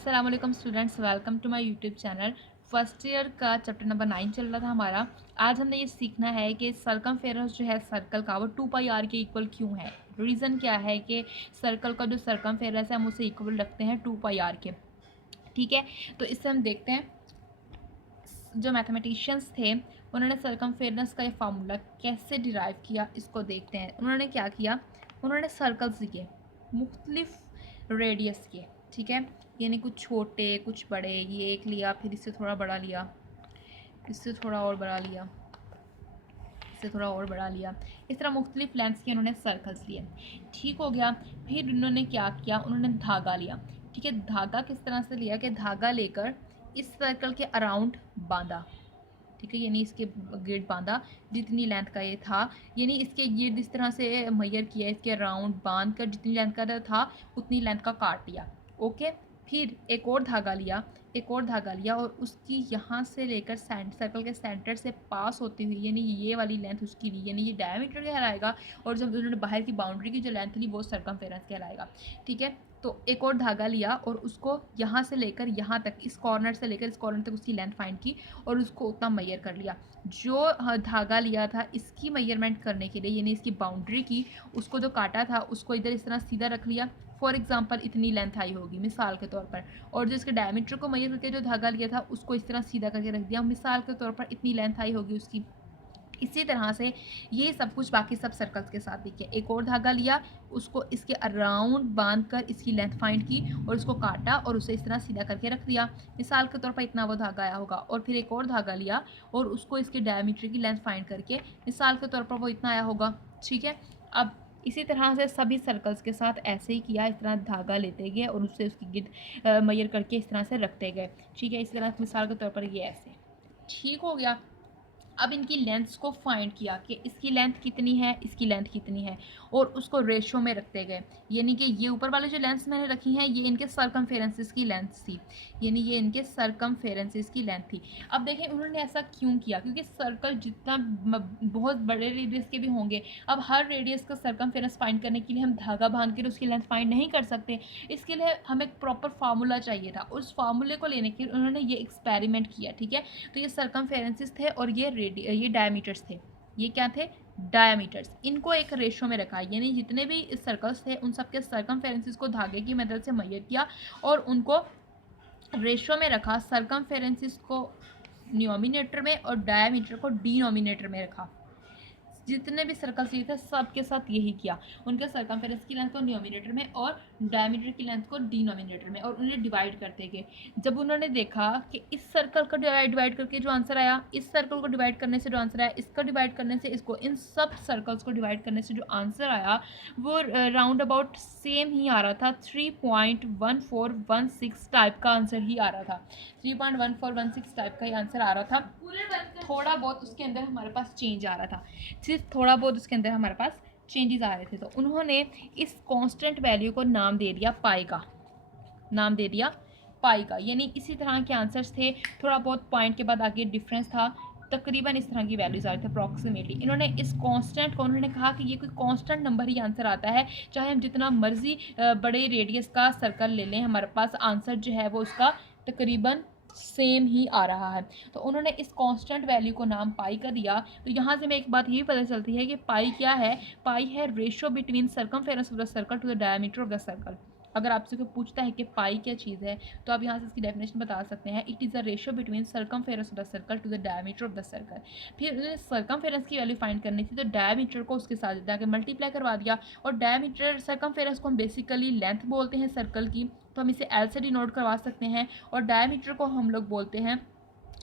अस्सलाम वालेकुम students, welcome to my YouTube channel. First year का चैप्टर नंबर 9 चल रहा था हमारा। आज हमने ये सीखना है कि सरकमफेरेंस जो है सर्कल का वो 2πr के इक्वल क्यों है। रीज़न क्या है कि सर्कल का जो सरकमफेरेंस है हम उसे इक्वल रखते हैं 2πr के। ठीक है, तो इससे हम देखते हैं जो मैथमेटिशियंस थे उन्होंने सरकमफेरेंस का ये फार्मूला कैसे डिराइव किया, इसको देखते हैं। उन्होंने क्या किया, उन्होंने सर्कल्स लिए मुख्तलिफ रेडियस के। ठीक है, यानी कुछ छोटे कुछ बड़े, ये एक लिया, फिर इससे थोड़ा बड़ा लिया, इससे थोड़ा और बड़ा लिया, इससे थोड़ा और बड़ा लिया, इस तरह मुख्तलिफ लेंथ्स के उन्होंने सर्कल्स लिए। ठीक हो गया। फिर उन्होंने क्या किया, उन्होंने धागा लिया। ठीक है, धागा किस तरह से लिया कि धागा लेकर इस सर्कल के अराउंड बांधा। ठीक है, यानी इसके गिर्द बांधा जितनी लेंथ का ये था, यानी इसके गिर्द इस तरह से मेजर किया, इसके राउंड बांध कर जितनी लेंथ का था उतनी लेंथ का काट लिया। ओके, फिर एक और धागा लिया, एक और धागा लिया और उसकी यहाँ से लेकर सर्कल के सेंटर से पास होती हुई, यानी ये वाली लेंथ उसकी ली, यानी ये डायमीटर कहलाएगा। और जब उन्होंने बाहर की बाउंड्री की जो लेंथ ली वो सरकमफेरेंस कहलाएगा। ठीक है, तो एक और धागा लिया और उसको यहाँ से लेकर यहाँ तक, इस कॉर्नर से लेकर इस कॉर्नर तक उसकी लेंथ फाइंड की और उसको उतना मेजर कर लिया। जो धागा लिया था इसकी मेजरमेंट करने के लिए, यानी इसकी बाउंड्री की, उसको जो काटा था उसको इधर इस तरह सीधा रख लिया। फॉर एग्जांपल इतनी लेंथ आई होगी मिसाल के तौर पर, और जो इसके डायमीटर को मेजर करके जो धागा लिया था उसको इस तरह सीधा करके रख दिया, मिसाल के तौर पर इतनी लेंथ आई होगी उसकी। इसी तरह से ये सब कुछ बाकी सब सर्कल्स के साथ देखिए। एक और धागा लिया, उसको इसके अराउंड बांध कर इसकी लेंथ फाइंड की और उसको काटा और उसे इस तरह सीधा करके रख दिया, मिसाल के तौर पर इतना वो धागा आया होगा। और फिर एक और धागा लिया और उसको इसके डायमीटर की लेंथ फाइंड करके मिसाल के तौर पर वो इतना आया होगा। ठीक है, अब इसी तरह से सभी सर्कल्स के साथ ऐसे ही किया, इस तरह धागा लेते गए और उससे उसकी गिर्द मेजर करके इस तरह से रखते गए। ठीक है, इस तरह मिसाल के तौर पर ये ऐसे। ठीक हो गया। अब इनकी लेंथ्स को फाइंड किया कि इसकी लेंथ कितनी है, इसकी लेंथ कितनी है, और उसको रेशो में रखते गए। यानी कि ये ऊपर वाले जो लेंथ्स मैंने रखी हैं ये इनके सरकमफेरेंसेस की लेंथ थी, यानी ये इनके सरकमफेरेंसेस की लेंथ थी। अब देखें उन्होंने ऐसा क्यों किया, क्योंकि सर्कल जितना बहुत बड़े रेडियस के भी होंगे, अब हर रेडियस का सरकमफेरेंस फाइंड करने के लिए हम धागा बांध कर उसकी लेंथ फाइंड नहीं कर सकते। इसके लिए हमें एक प्रॉपर फार्मूला चाहिए था, उस फार्मूले को लेने के लिए उन्होंने ये एक्सपेरिमेंट किया। ठीक है, तो ये सरकमफेरेंसेस थे और ये डायमीटर्स थे। ये क्या थे, डायमीटर्स। इनको एक रेशो में रखा, यानी जितने भी सर्कल्स थे उन सबके सरकमफेरेंसेस को धागे की मदद से मेजर किया और उनको रेशो में रखा। सरकमफेरेंसेस को न्यूमिनेटर में और डायमीटर को डिनोमिनेटर में रखा। जितने भी सर्कल्स लिए थे सब के साथ यही किया, उनके सरकमफेरेंस की लेंथ को न्यूमिनेटर में और डायमीटर की लेंथ को डिनोमिनेटर में, और उन्हें डिवाइड करते गए। जब उन्होंने देखा कि इस सर्कल का डिवाइड करके जो आंसर आया, इस सर्कल को डिवाइड करने से जो आंसर आया, इसका डिवाइड करने से इसको, इन सब सर्कल्स को डिवाइड करने से जो आंसर आया वो राउंड अबाउट सेम ही आ रहा था। 3.1416 टाइप का आंसर ही आ रहा था, 3.1416 टाइप का ही आंसर आ रहा था। थोड़ा बहुत उसके अंदर हमारे पास चेंज आ रहा था, सिर्फ थोड़ा बहुत उसके अंदर हमारे पास चेंजेस आ रहे थे। तो उन्होंने इस कांस्टेंट वैल्यू को नाम दे दिया पाई का, नाम दे दिया पाई का। यानी इसी तरह के आंसर्स थे, थोड़ा बहुत पॉइंट के बाद आगे डिफरेंस था, तकरीबन इस तरह की वैल्यूज आ रही थी अप्रॉक्सीमेटली। इन्होंने इस कांस्टेंट को, उन्होंने कहा कि ये कोई कांस्टेंट नंबर ही आंसर आता है, चाहे हम जितना मर्जी बड़े रेडियस का सर्कल ले लें, हमारे पास आंसर जो है वो उसका तकरीबन सेम ही आ रहा है। तो उन्होंने इस कांस्टेंट वैल्यू को नाम पाई का दिया। तो यहाँ से हमें एक बात ये भी पता चलती है कि पाई क्या है, पाई है ratio between circumference of the circle to the diameter of the circle. अगर आपसे कोई पूछता है कि पाई क्या चीज़ है तो आप यहाँ से इसकी डेफिनेशन बता सकते हैं, it is the ratio between circumference of the circle to the diameter of the circle. फिर सरकमफेरेंस की वैल्यू फाइंड करनी थी तो डायमीटर को उसके साथ जाके मल्टीप्लाई करवा दिया, और डायमीटर सरकमफेरेंस को हम बेसिकली लेंथ बोलते हैं सर्कल की, तो हम इसे एल से डिनोट करवा सकते हैं, और डायमीटर को हम लोग बोलते हैं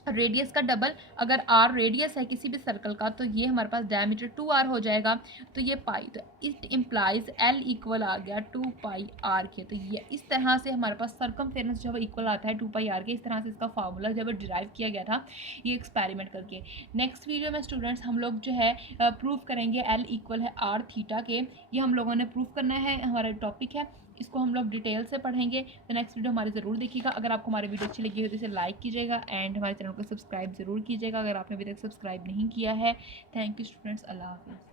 रेडियस का डबल। अगर आर रेडियस है किसी भी सर्कल का तो ये हमारे पास डायमीटर 2r हो जाएगा। तो ये पाई, तो इट इम्प्लाइज एल इक्वल आ गया 2πr के। तो ये इस तरह से हमारे पास सरकमफेरेंस जो है इक्वल आता है 2πr के। इस तरह से इसका फार्मूला जब डिराइव किया गया था ये एक्सपेरिमेंट करके। नेक्स्ट वीडियो में स्टूडेंट्स हम लोग जो है प्रूव करेंगे एल इक्वल है आर थीटा के। ये हम लोगों ने प्रूव करना है, हमारा टॉपिक है, इसको हम लोग डिटेल से पढ़ेंगे। तो नेक्स्ट वीडियो हमारी ज़रूर देखिएगा। अगर आपको हमारी वीडियो अच्छी लगी हो तो इसे लाइक कीजिएगा एंड हमारे चैनल को सब्सक्राइब ज़रूर कीजिएगा अगर आपने अभी तक सब्सक्राइब नहीं किया है। थैंक यू स्टूडेंट्स, अल्लाह हाफिज़।